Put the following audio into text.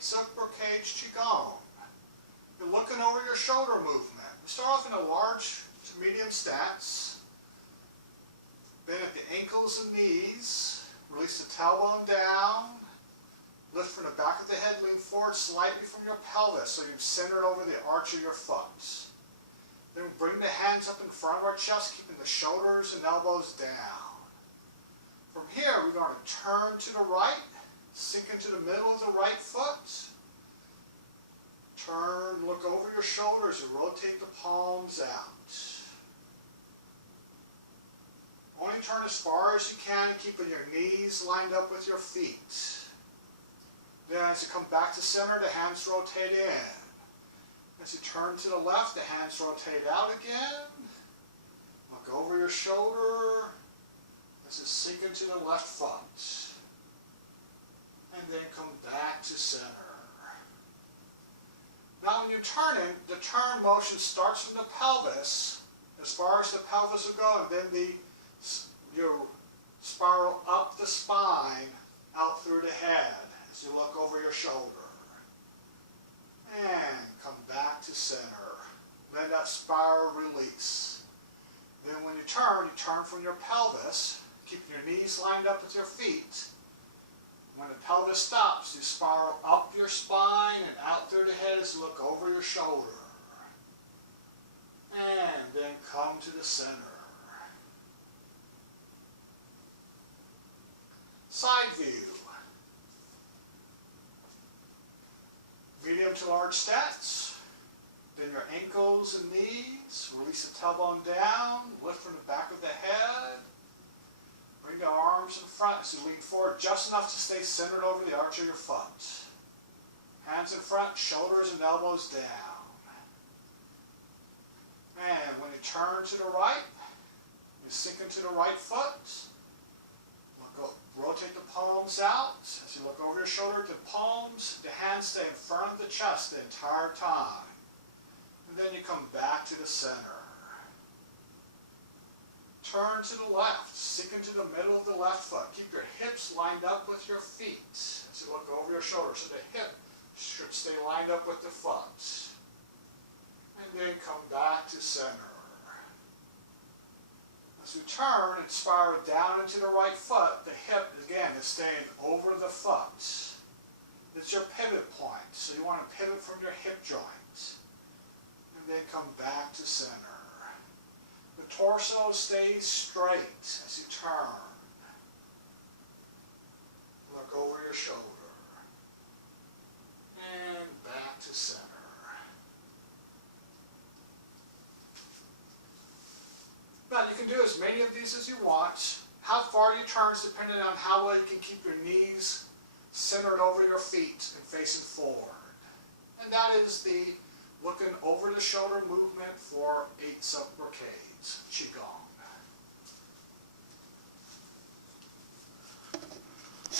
Silk Brocades Qigong. You're looking over your shoulder movement. We start off in a large to medium stance. Bend at the ankles and knees. Release the tailbone down. Lift from the back of the head, lean forward slightly from your pelvis so you're centered over the arch of your foot. Then bring the hands up in front of our chest, keeping the shoulders and elbows down. From here, we're going to turn to the right, sink into the middle of the right foot. Turn, look over your shoulders and rotate the palms out. Only turn as far as you can, keeping your knees lined up with your feet. Then as you come back to center, the hands rotate in. As you turn to the left, the hands rotate out again. Look over your shoulder as you sink into the left foot. And then come back to center. Now when you turn in, the turn motion starts from the pelvis, as far as the pelvis will go, and then you spiral up the spine, out through the head, as you look over your shoulder. And come back to center. Let that spiral release. Then when you turn from your pelvis, keeping your knees lined up with your feet. When the pelvis stops, you spiral up your spine and out through the head as you look over your shoulder. And then come to the center. Side view. Medium to large stance. Then your ankles and knees. Release the tailbone down. Lift from the back of the head. Bring the arms in front as you lean forward just enough to stay centered over the arch of your foot. Hands in front, shoulders and elbows down. And when you turn to the right, you sink into the right foot. Rotate the palms out. As you look over your shoulder, the palms, the hands stay in front of the chest the entire time. And then you come back to the center. Turn to the left. Sink into the middle of the left foot. Keep your hips lined up with your feet as you look over your shoulder. So the hip should stay lined up with the foot. And then come back to center. As you turn and spiral down into the right foot, the hip, again, is staying over the foot. It's your pivot point, so you want to pivot from your hip joint. And then come back to center. The torso stays straight as you turn. Look over your shoulder. And back to center. Now you can do as many of these as you want. How far you turn is dependent on how well you can keep your knees centered over your feet and facing forward. And that is the looking over the shoulder movement for 8 Silk Brocades Qigong.